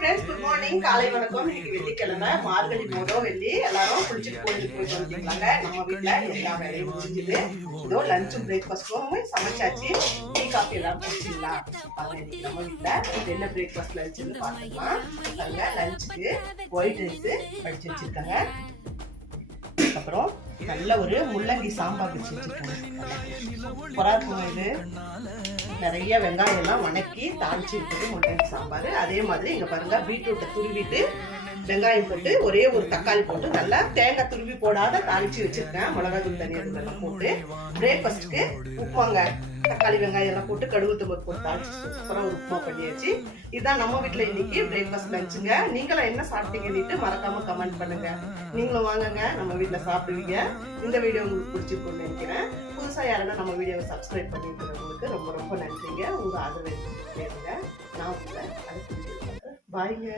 Friends, good morning. காலை வணக்கம். இன்னைக்கு வெள்ளிக்கிழமை, மார்கழி மோதம் வெள்ளி. எல்லாரும் குளிச்சுட்டு கோயிலுக்கு போயிட்டு வந்துருக்காங்க. நம்ம வீட்டுல எல்லா வேலையும் முடிஞ்சுது. இதோ லஞ்சும் பிரேக்ஃபாஸ்ட்டும் சமைச்சாச்சு. டீ காஃபி எல்லாம் குடிச்சிடலாம். இன்னைக்கு நம்ம வீட்டுல என்ன பிரேக்ஃபாஸ்ட் லஞ்சுன்னு பார்த்துக்கலாம். பாருங்க, லஞ்சுக்கு ஒயிட் ரைஸ் படிச்சு வச்சிருக்காங்க. அப்புறம் நல்ல ஒரு முள்ளங்கி சாம்பார் வச்சு வச்சிருக்காங்க. சூப்பரா இருக்கும். இது நிறைய வெங்காயம் எல்லாம் வணக்கி தாளிச்சு இருக்குது முள்ளங்கி சாம்பார். அதே மாதிரி இங்க பாருங்க, பீட்ரூட்டை துருவிட்டு வெங்காயம் போட்டு ஒரே ஒரு தக்காளி போட்டு நல்லா தேங்காய் துருவி போடாத தாளிச்சு வச்சிருக்கேன். மிளகாய் தனியா இதெல்லாம் போட்டு பிரேக்ஃபாஸ்ட்டுக்கு உப்புமாங்க. தக்காளி வெங்காயம் எல்லாம் போட்டு கடுகு தம்பர் போட்டு தாளிச்சு சூப்பராக ஒரு உப்புமா பண்ணியாச்சு. இதுதான் நம்ம வீட்டுல இன்னைக்கு பிரேக்ஃபாஸ்ட் லஞ்சுங்க. நீங்களும் என்ன சாப்பிட்டீங்கன்னு மறக்காம கமெண்ட் பண்ணுங்க. நீங்களும் வாங்குங்க, நம்ம வீட்டுல சாப்பிடுவீங்க. இந்த வீடியோ உங்களுக்கு பிடிச்சிருக்கும்னு நினைக்கிறேன். புதுசா யாருன்னா நம்ம வீடியோவை சப்ஸ்கிரைப் பண்ணிக்கிறவங்களுக்கு ரொம்ப ரொம்ப நன்றிங்க. உங்க ஆதரவு வேணுங்க. நான் உங்களை அடுத்த வீடியோ பார்க்குறேன். பாய்ங்க.